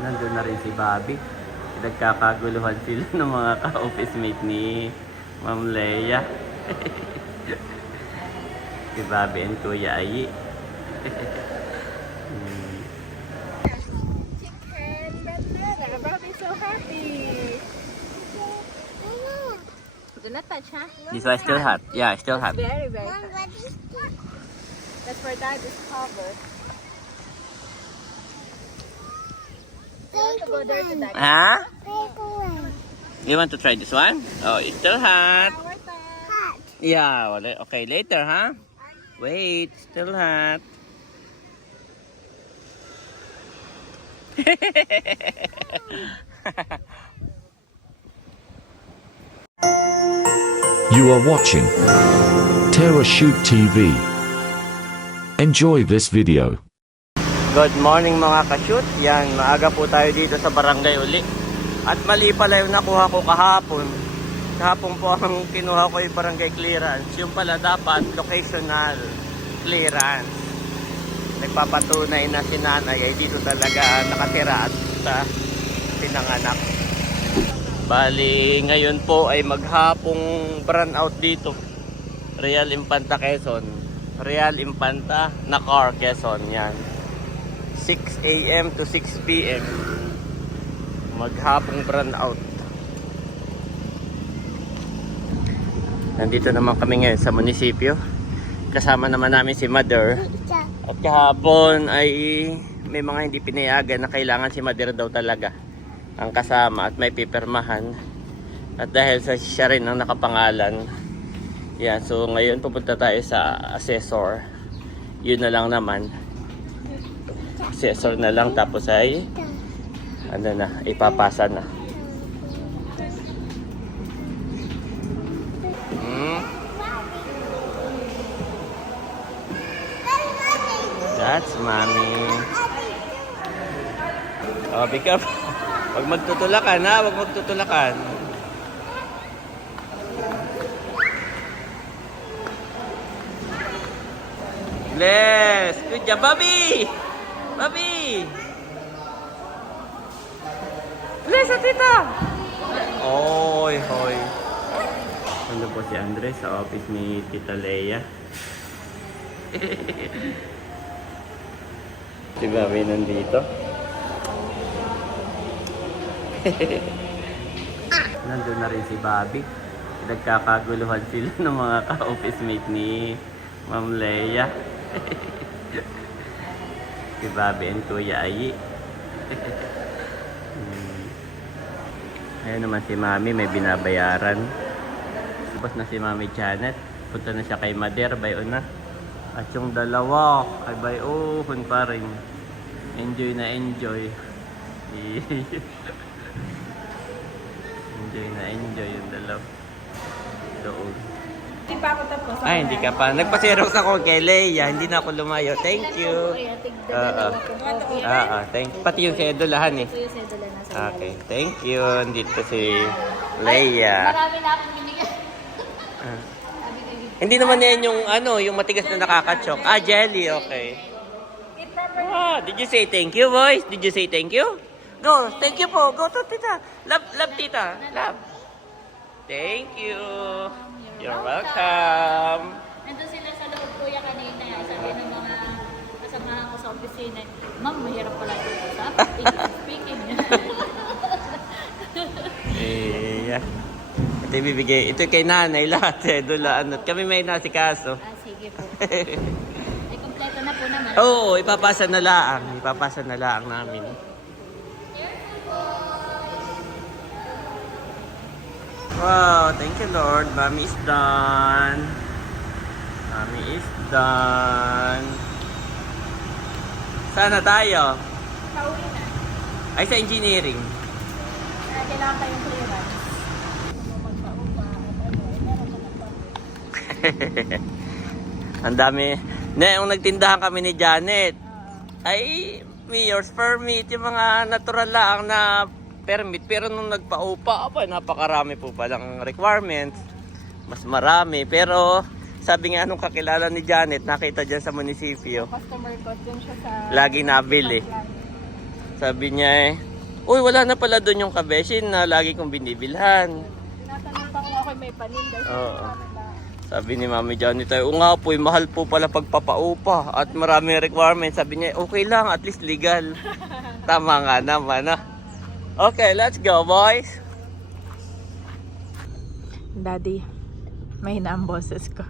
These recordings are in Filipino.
Nandun na rin si Bobby. Nagkakaguluhan sila ng mga ka-office mate ni Ma'am Leia. Si Bobby and Kuya Ayi. Chicken banana. Bobby's so happy. Do not touch, huh? This one still hot. Yeah, still hot. Very, very hot. That's for Daddy's cover. You want to go there to Daddy? Huh? You want to try this one? Oh, it's still hot. Our time. Yeah, okay, later, huh? Wait, still hot. You are watching Terra Shoot TV. Enjoy this video. Good morning mga ka-shoot. Yan, maaga po tayo dito sa barangay uli. At mali pala yung nakuha ko kahapon. Kahapon po ang kinuha ko yung barangay clearance. Yung pala dapat locational clearance. Nagpapatunay na si nanay ay dito talaga nakatira at pinanganak. Bali, ngayon po ay maghapong brand out dito. Real Infanta Quezon. Real Infanta Nacar Quezon. Yan. 6 AM to 6 PM. Maghapong brand out. Nandito naman kami ngayon sa munisipyo. Kasama naman namin si Mother. At kahapon ay may mga hindi pinayagan na kailangan si Mother daw talaga ang kasama at may pipirmahan. At dahil sa siya rin ang nakapangalan. Yan, so ngayon pupunta tayo sa assessor. Yun na lang naman. Assessor na lang tapos ay ano na, ipapasa na. That's mommy. Oh, be careful. Huwag magtutulakan ha, huwag magtutulakan. Bless! Good job, Bobby! Bobby! Bless, at tita! Oy, hoy. Ano po si Andres sa office ni Tita Leia? Si Bobby nandito. Nandun na rin si Bobby. Nagkakaguluhan sila ng mga ka-office mate ni Ma'am Leia. Si Bobby and Kuya Ayi. Ayun naman si Mami, may binabayaran. Tapos na si Mami Janet. Punta na siya kay Mother, bayo na. At yung dalawa, ay bayohon pa rin. Enjoy na enjoy. Enjoy na enjoy yung dalaw. Doon. Hindi pa ako tapos. Ay, hindi ka pa. Nagpa-xerox ako kay Leia. Hindi na ako lumayo. Thank you. Thank you. Pati yung sedulahan eh. Ito yung sedula na sa Okay, thank you. Dito si Leia. Marami na akong binigyan. Hindi naman yan yung ano, yung matigas na nakakachok. Ah, jelly. Okay. Ah, did you say thank you, boys? Did you say thank you? Go, thank you po. Go to tita. Love tita. Love. Thank you. You're welcome. Nandun sila sa loob kuya kanina. Sabi ng mga kasamahan ko sa opisina, Ma'am, mahirap pala dito sa speaking. Yeah. Ito ibibigay. Ito kay nanay lahat. Dulaan. At kami may nasikaso. Sige po. Ay, kompleto na po naman. Oo, ipapasa na laang. Ipapasa na laang namin. Wow, thank you Lord. Mommy is done. Mommy is done. Sana tayo? Pauwi na. Ay, sa engineering. Kailangan tayong clearance. Ang dami. Yung nagtindahan kami ni Janet. Ay, mayor's permit. Yung mga natural lang na permit. Pero nung nagpa-upa, napakarami po palang requirements. Mas marami. Pero sabi nga nung kakilala ni Janet, nakita dyan sa munisipyo. Customer ko, dun siya sa... Lagi nabili. Sabi niya Uy, wala na pala doon yung kabesin na lagi kong binibilhan. Tinatanong pa kung ako may paninda. Oo. Sabi ni Mami Johnny tayo, nga po, mahal po pala pagpapaupa at maraming requirements. Sabi niya, okay lang, at least legal. Tama nga naman, ah. Okay, let's go, boys. Daddy, mahina ang boses ko.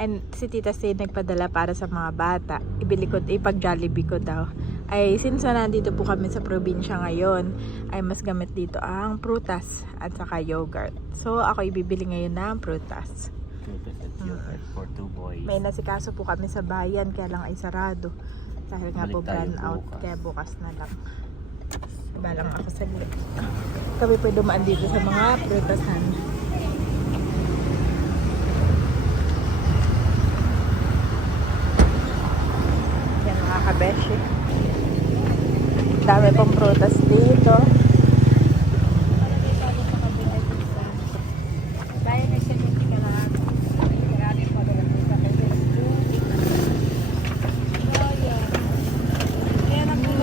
And si Tita Say nagpadala para sa mga bata. Ipag-Jollibee ko daw. Ay, since nandito po kami sa probinsya ngayon, ay mas gamit dito ang prutas at saka yogurt. So, ako ibibili ngayon ng prutas. For 2 boys. May nasikaso po kami sa bayan, kaya lang ay sarado. Dahil nga po Balik tayo brand out, bukas. kaya bukas na lang. Balang ako sa liit. Kami po dumaan dito sa mga prutasan. Yan mga kabeshi. Dami pong prutas dito.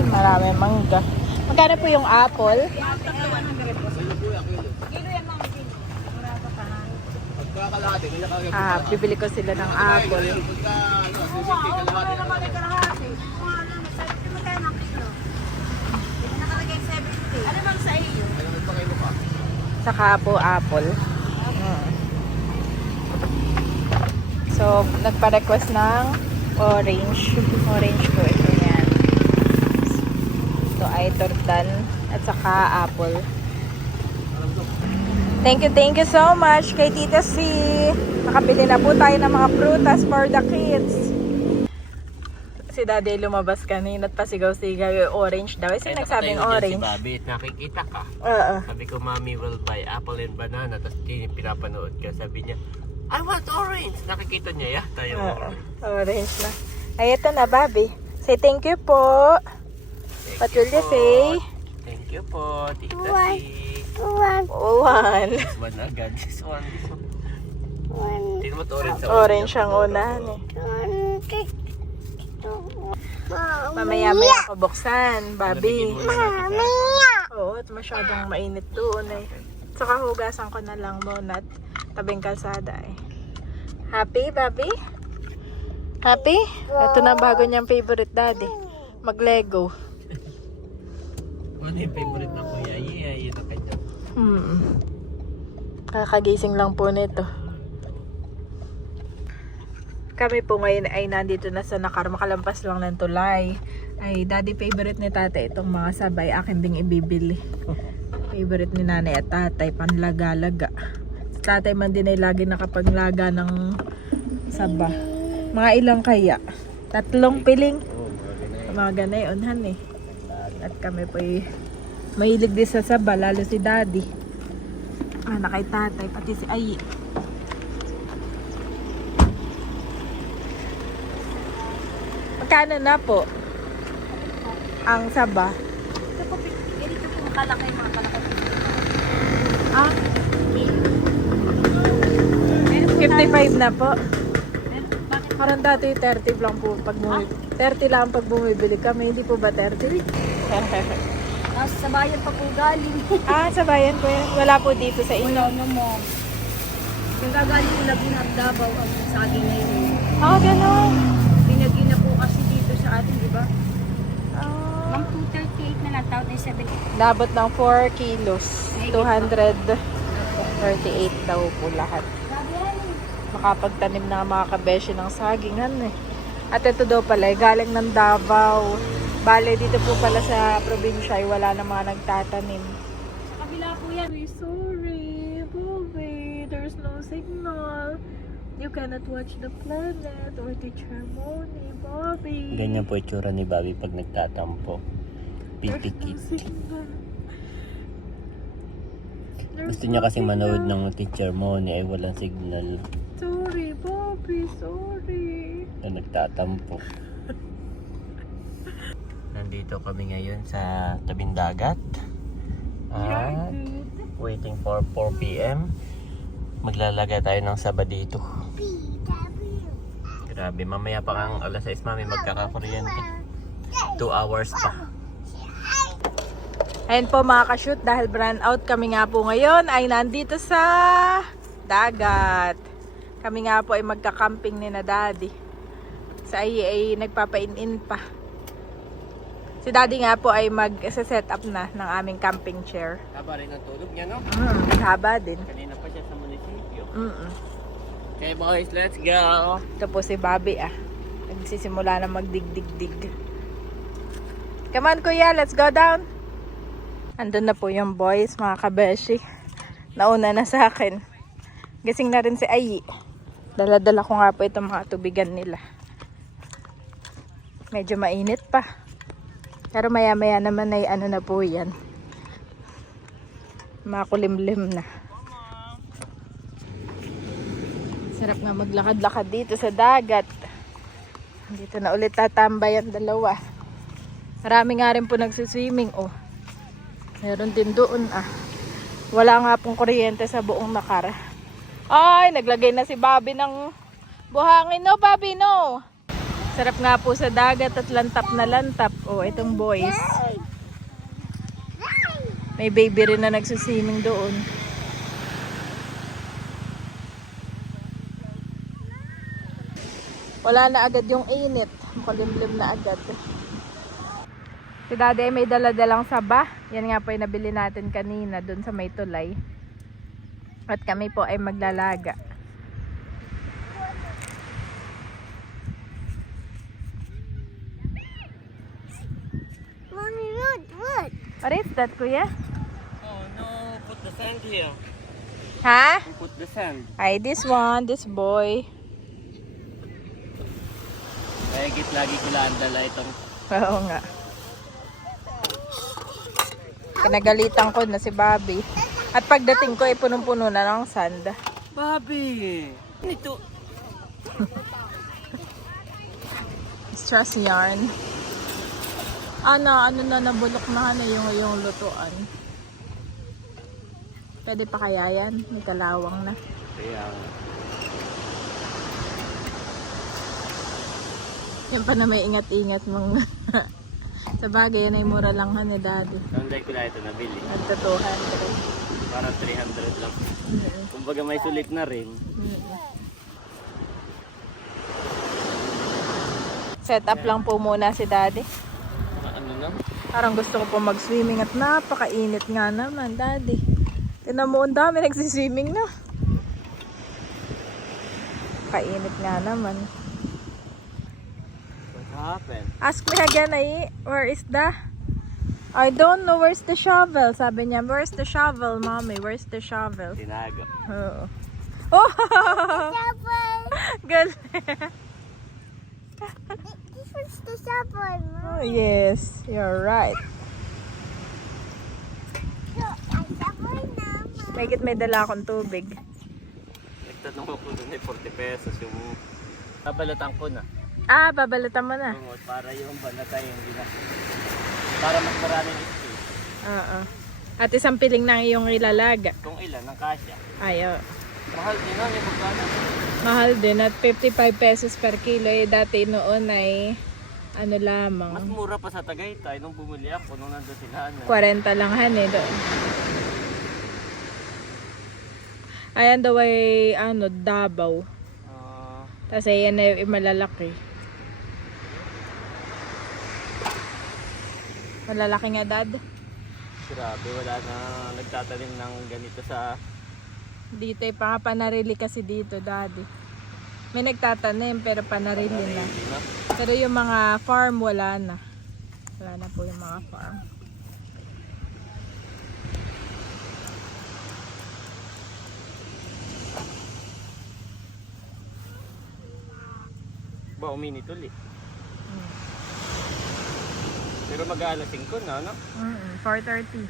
Marami mangga. Magkano po yung apple? Bibili ko sila ng apple. Saka po apple. So, nagpa-request ng orange. Orange po ito yan. Ito ay tortan at saka apple. Thank you so much kay Tita C. Nakabili na po tayo ng mga prutas for the kids. Si Daddy lumabas kanina at pasigaw-sigaw yung orange daw. Kasi nagsabing orange. Si Bobby, nakikita ka. Oo. Sabi ko, Mommy will buy apple and banana. Tapos pinapanood ka. Sabi niya, I want orange. Nakikita niya yata yung orange. Orange na. Ay, ito na, Bobby. Say thank you po. What will you say? Thank you po, Tita C. One. This one agad. This one. Tingnan mo ito orange sa Orange ang unahan eh. Mamaya-maya ko buksan, Bobby. Oo, at masyadong mainit doon eh. Saka hugasan ko na lang muna at tabing kalsada eh. Happy, Bobby? Happy? Ito na bago niyang favorite, Daddy. Mag-Lego. Ano yung favorite na kuya? Yun na kanya. Kakagising lang po nito. Kami po ngayon ay nandito na sa Nakar. Makalampas lang ng tulay. Ay, Daddy, favorite ni Tatay itong mga sabay. Akin ding ibibili. Favorite ni Nanay at Tatay, panlaga-laga. Si Tatay man din ay lagi nakapaglaga ng saba. Mga ilang kaya? 3 piling. Mga ganayonhan eh. At kami po ay mahilig din sa saba, lalo si Daddy. Anak kay Tatay, pati si Ay. Magkano na po ang saba? Ito po, ganito po kalaki mga kalaki. Ah? 55 na po. Parang dati 30 lang po pag 30 lang pag bumibili kami, hindi po ba 30? Sa bayan pa po galing. Sa bayan po yan. Wala po dito sa inyo. Ano mo? Yung gagaling yung Laguna at Davao ang saging na yun. Ganon. Binagin na po kasi dito sa atin, di ba? Ah. Mang 238 na lang, taon ay 70. Labot ng 4 kilos. 238 daw po lahat. Makapagtanim na ang mga kabeshi ng sagingan eh. At ito daw pala, galing ng Davao. Bale, dito po pala sa probinsya ay wala na mga nagtatanim. Sa kabila po yan. Sorry, Bobby. There's no signal. You cannot watch the planet or teacher Moni, Bobby. Ganyan po itsura ni Bobby pag nagtatampo. Pipikit. Gusto niya kasing manood ng teacher mo ay walang signal Sorry, Bobby. Sorry. na nagtatampo. Nandito kami ngayon sa tabing dagat. At waiting for 4 p.m. Maglalagay tayo ng saba dito. Grabe, mamaya pa ang alas 6 mami magkakakuryente. 2 hours pa. Ayun po mga ka-shoot, dahil brand out kami nga po ngayon ay nandito sa dagat. Kami nga po ay magka-camping ni na daddy. Sa ay nagpapain-in pa. Si daddy nga po ay mag-set up na ng aming camping chair. Haba rin ang tulog niya, no? Haba din. Kanina pa siya sa munisipyo. Mm-mm. Okay boys, let's go! Ito po si Bobby nagsisimula na magdig-dig-dig. Come on kuya, let's go down. Andun na po yung boys, mga kabeshi. Nauna na sa akin. Gising na rin si Ayi. Dala-dala ko nga po itong mga tubigan nila. Medyo mainit pa. Pero maya-maya naman ay ano na po yan. Makulimlim na. Sarap nga maglakad-lakad dito sa dagat. Dito na ulit tatambay ang dalawa. Marami nga rin po nagsiswimming. Oh. Meron din doon Wala nga pong kuryente sa buong Nakar. Ay, naglagay na si Bobby ng buhangin. No, Bobby, no. Sarap nga po sa dagat at lantap na lantap. Oh, itong boys. May baby rin na nagsuswimming doon. Wala na agad yung init. Makulimlim na agad. Si daddy ay may dala-dalang saba. Yan nga po ay nabili natin kanina doon sa may tulay. At kami po ay maglalaga. Mommy, look. What is that, kuya? Oh no, put the sand here. Ha? Put the sand. Ay, this one, this boy. Kaya lagi ko lang dala itong... Oo nga. Kinagalitan ko na si Bobby. At pagdating ko ay punong-puno na ng sand. Bobby! Nito. Stress yarn. Ano na nabulok na yung lutuan. Pwede pa kaya yan? May kalawang na. Kaya... Yan pa na may ingat-ingat mga... Sa bagay, yan ay mura lang ni daddy. Sunday ko lang ito nabili. At 200. Parang 300 lang. Kumbaga may sulit na rin. Set up lang po muna si daddy. Ano na? Parang gusto ko po mag-swimming at napakainit nga naman, daddy. Tignan mo, ang dami nagsiswimming na. Kainit nga naman. What happened? Ask me again, where is the... I don't know, where's the shovel? Sabi niya, where's the shovel, mommy? Where's the shovel? Tinago. Oo. Oh! Galing. This was the shovel, Oh, Mom. yes, you're right. Look, I shovel now, Mom. May may dala akong tubig. Nagtanong ako doon ay 40 pesos yung... Nabalatan ko na. Ah, babalatan mo na. Bungot para yung balatay hindi na. Para mas maraming space. Oo. At isang piling na yung ilalaga. Kung ilan ang kasya. Ayaw. Mahal din nun yung magkano. Mahal din at 55 pesos per kilo. Eh, dati noon ay ano Mas lamang. mura pa sa Tagaytay nung bumili ako nung nandun sila. 40 lang doon. Ayan daw ay ano, Davao. Tapos ayan ay malalaki. Malalaki nga, dad. Grabe, wala na nagtatanim ng ganito sa... Dito ay panarili kasi dito, daddy. May nagtatanim pero panarili na. no? Pero yung mga farm wala na. Wala na po yung mga farm. Ba, uminit ulit. Pero mag-aalas 5 na, no? 4:30.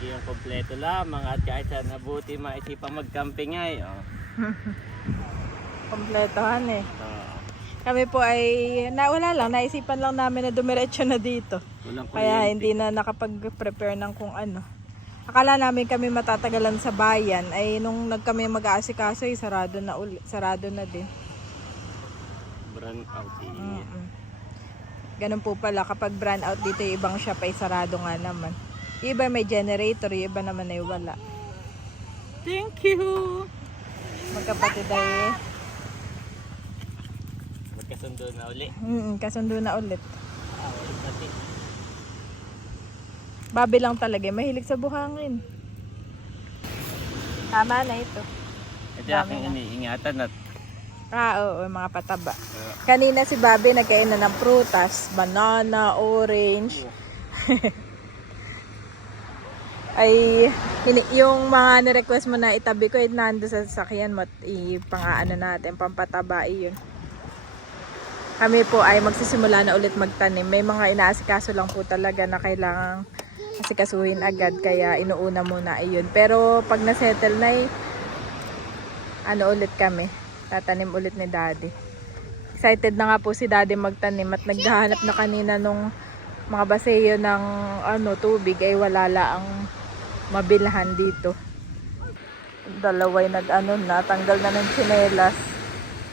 Yung kompleto lamang at kahit saan nabuti maisipang mag-camping ay. Oh. Kompletohan eh. Oh. Kami po ay wala lang, naisipan lang namin na dumiretso na dito. Walang Kaya kuryente. hindi na nakapag-prepare ng kung ano. Akala namin kami matatagalan sa bayan. Ay nung kami mag-aasikaso ay sarado na din. Brand out eh. Mm-mm. Ganun po pala, kapag brand out dito yung ibang shop ay sarado nga naman. Yung iba may generator, yung iba naman ay wala. Thank you! Magkapatid ay Magkasundo na uli. kasundo na ulit. Ulit natin. Babi lang talaga, mahilig sa buhangin. Tama na ito. Ito aking iniingatan at Oo, mga pataba. Kanina si Bobby nagkain na ng prutas, banana, orange. Ay, yung mga ni-request mo na itabi ko, nando sa sasakyan mo, ipang-aano natin, pampataba yun. Kami po ay magsisimula na ulit magtanim. May mga inaasikaso lang po talaga na kailangang asikasuhin agad, kaya inuuna muna iyon. Pero pag na-settle na ulit kami, tatanim ulit ni Daddy. Excited na nga po si Daddy magtanim at naghahanap na kanina nung mga baseyo ng tubig ay wala ang mabilhan dito. Dalaway tanggal na ng tsinelas.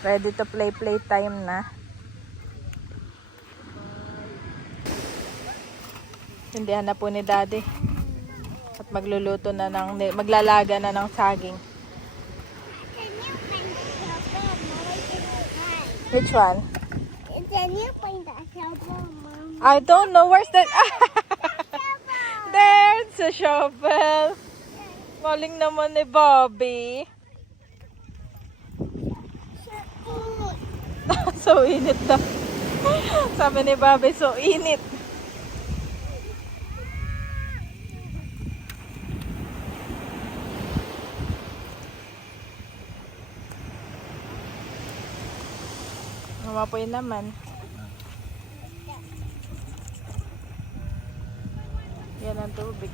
Ready to play time na. Tindihan na po ni Daddy. At maglalaga na ng saging. Which one? Can you find that shovel, Mom? I don't know. Where's that? There's a shovel. Maling naman ni Bobby. So init daw. Sabi ni Bobby, so init. Umapoy naman. Yan ang tubig.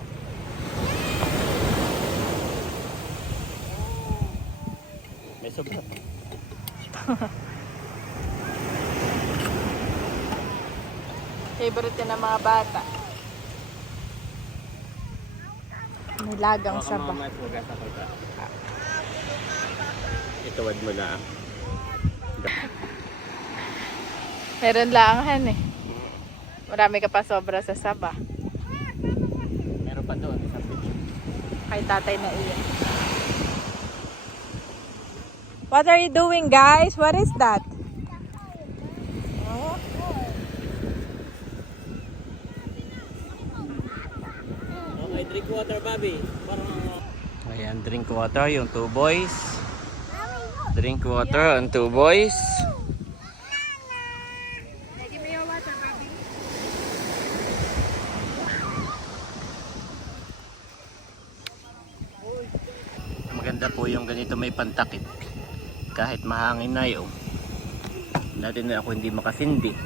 may sobra. Favorite din ng mga bata. Nilagang saba. Ituwad mo na. Meron lang eh. Marami ka pa sobra sa saba. Meron pa doon sa beach. Kay tatay na iyan. What are you doing, guys? What is that? Oh. Okay, drink water, Bobby. Ayan, drink water yung 2 boys. Drink water ang 2 boys. Maganda po yung ganito may pantakip. Kahit mahangin na yun. Dati na ako hindi makasindi.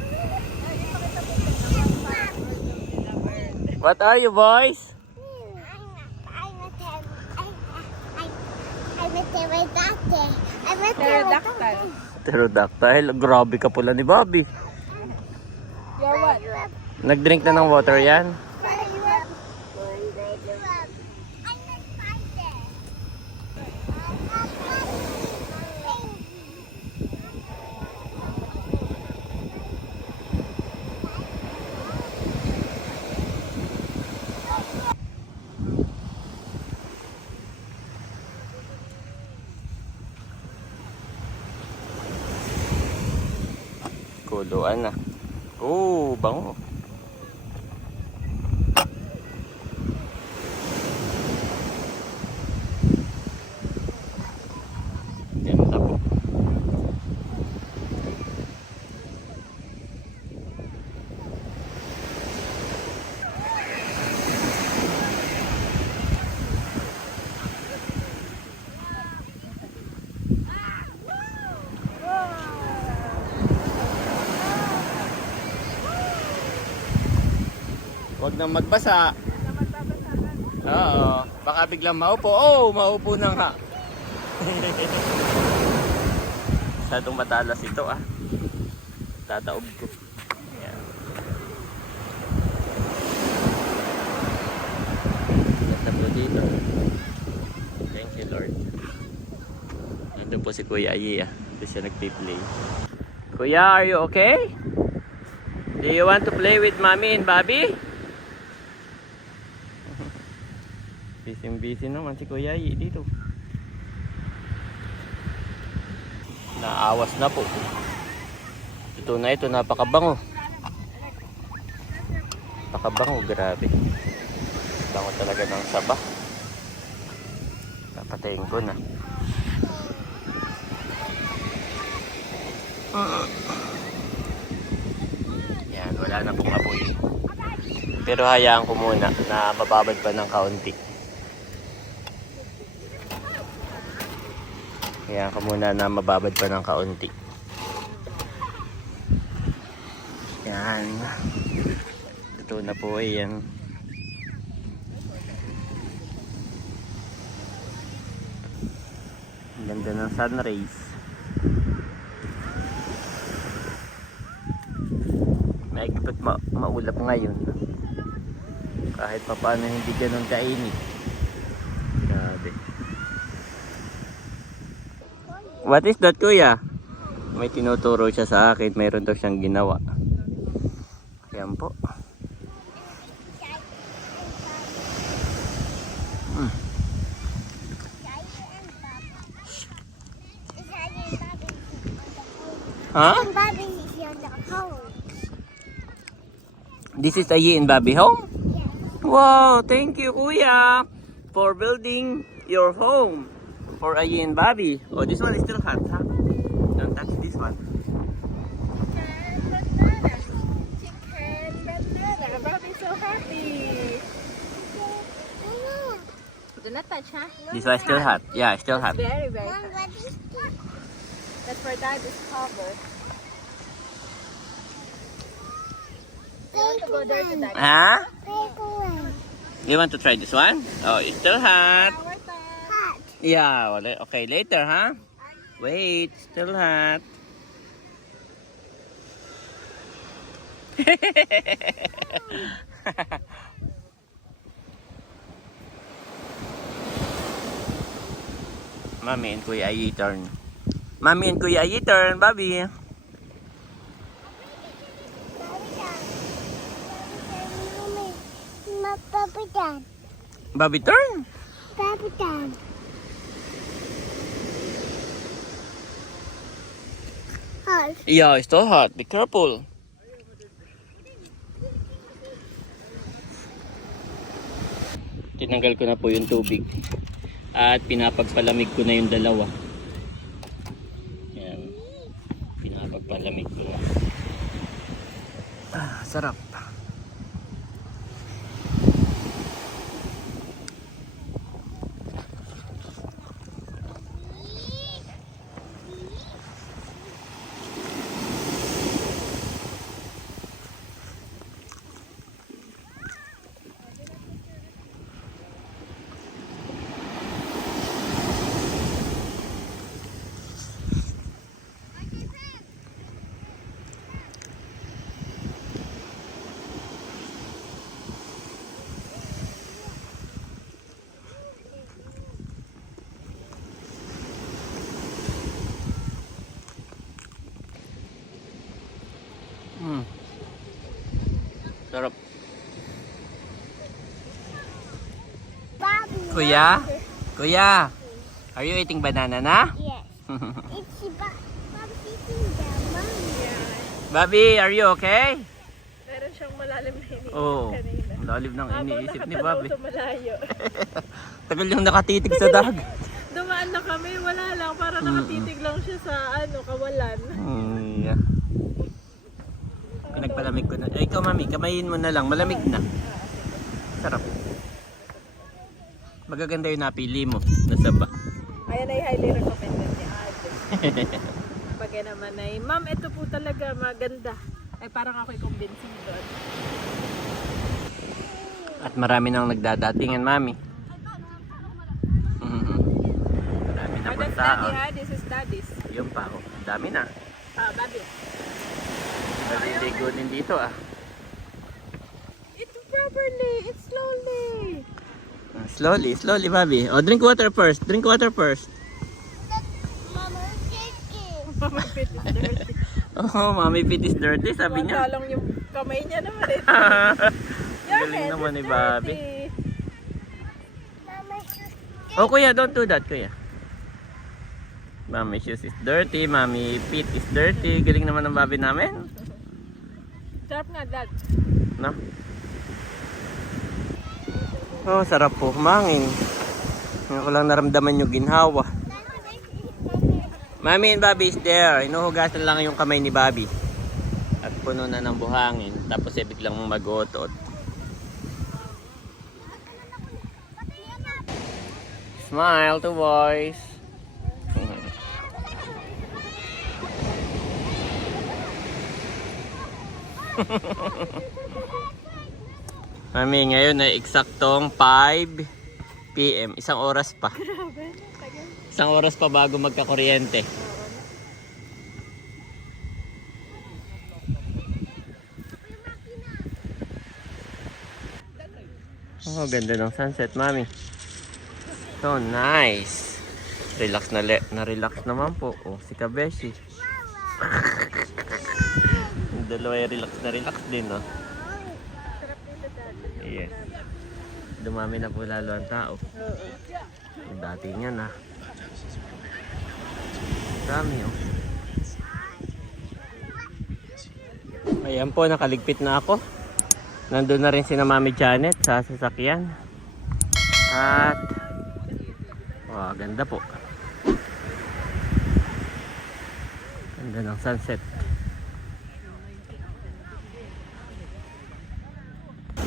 What are you, boys? I'm a Pterodactyl. Pterodactyl. Grabe ka pula ni Bobby. You're what? Nag-drink na ng water yan. Kuluan na. Oh, bango. Ganda po. Huwag nang magbasa. Oo. Baka biglang maupo. Oh, maupo na nga. Masyadong matalas ito ah. Tataob ko. Ayan. Ganda po dito. Doon po si Kuya Ayi ah. Doon siya nagpi-play. Kuya, are you okay? Do you want to play with Mommy and Bobby? Busy naman si Kuya Ayi dito. Naawas na po. Ito na ito, napakabango. Napakabango, grabe. Bango talaga ng saba. Napatayin ko na. Yan, wala na pong apoy. Pero hayaan ko muna na mababad pa ng kaunti. Hayaan ko muna na mababad pa ng kaunti. Yan. Ito na po yan. Ang ganda ng sun rays. Naikipot maulap ngayon. Kahit pa paano hindi ganun kainit. Grabe. What is that, Kuya? May tinuturo siya sa akin. Mayroon daw siyang ginawa. Ayan po. Huh? Bobby is on the home. This is Ayi and Bobby home? Yes. Wow, thank you, Kuya, for building your home for Ayi and Bobby. Oh, this one is still hot, huh? Don't touch this one. Chicken banana. Bobby's so happy. Do not touch, huh? This one is still hot. Yeah, it's still hot. Very, very Mom, hot. what is this? That's for Daddy's cover. You want to go there to Daddy? Huh? Take away. You want to try this one? Oh, it's still hot. Our time. Hot. Yeah, well, okay, later, huh? Wait, still hot. Mommy and Kuya Ayi turn. Mommy and Kuya Ayi turn, Bobby. Bobby Dan. Bobby turn. Bobby Dan. Hot. Yeah, it's still hot. Be careful. Tinanggal ko na po yung tubig. At pinapagpalamig ko na yung dalawa. Yan. Pinapagpalamig ko na. Ah, sarap. Sarap. Bobby. Kuya? Kuya? Are you eating banana na? Yes. It's Bobby's eating the mom. Bobby, are you okay? Meron siyang malalim na iniisip Oo. kanina. Lalim ng iniisip ni Bobby. Sa malayo. Tagal yung nakatitig sa dagat. Dumaan na kami, wala lang. Para nakatitig lang siya sa kawalan. Yeah. Pinagpalamig ko na. Eh, ikaw mami, kamayin mo na lang. Malamig na. Sarap. Magaganda yung napili mo. Nasaba. Ayan ay highly recommended ni Ate. Bagay naman ay, ma'am, ito po talaga maganda. Ay parang ako'y convincing doon. At marami nang nagdadatingan, mami. Marami na Ah, pang that's tao. Daddy ha, this is Daddy's. Yun pa ako. Dami na. Ah, Bobby. Naliligo din dito ah. It's properly, it's slowly. Slowly, Bobby. Oh, drink water first. Drink water first. Mom, Mami Pit is dirty. Oh, Mami Pit is dirty, sabi niya. Wala lang yung kamay niya naman eh. Galing naman ni Bobby. Mama shoes. Oh, kuya, don't do that, kuya. Mami shoes is dirty, Mami Pit is dirty. Galing naman ng Bobby namin. Sarap nga, Dad. No? Oh, sarap po humangin. Ngayon ko lang naramdaman yung ginhawa. Mami and Bobby is there. Inuhugasan lang yung kamay ni Bobby. At puno na ng buhangin. Tapos biglang mag-utot. Smile to boys. Mami, ngayon ay eksaktong 5 PM. Isang oras pa. Isang oras pa bago magkakuryente. Oh, ganda ng sunset, Mami. So nice. Relax na relax naman po. Oh, si Kabeshi. Yung dalawa ay relax din, no? Yes. Dumami na po lalo ang tao. Yung dati niya na. Dami, oh. Ayan po, nakaligpit na ako. Nandun na rin si na Mami Janet sa sasakyan. At wow, ganda po. Ganda ng sunset.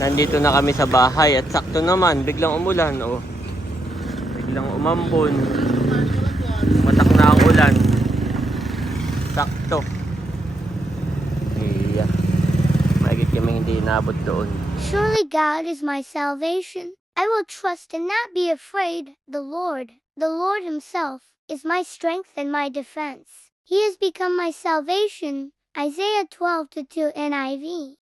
Nandito na kami sa bahay at sakto naman, biglang umulan, oh. Biglang umambon. Matak na ang ulan. Sakto. Iya. Magigit kami hindi inabot doon. Surely God is my salvation. I will trust and not be afraid. The Lord Himself, is my strength and my defense. He has become my salvation. Isaiah 12:2 NIV.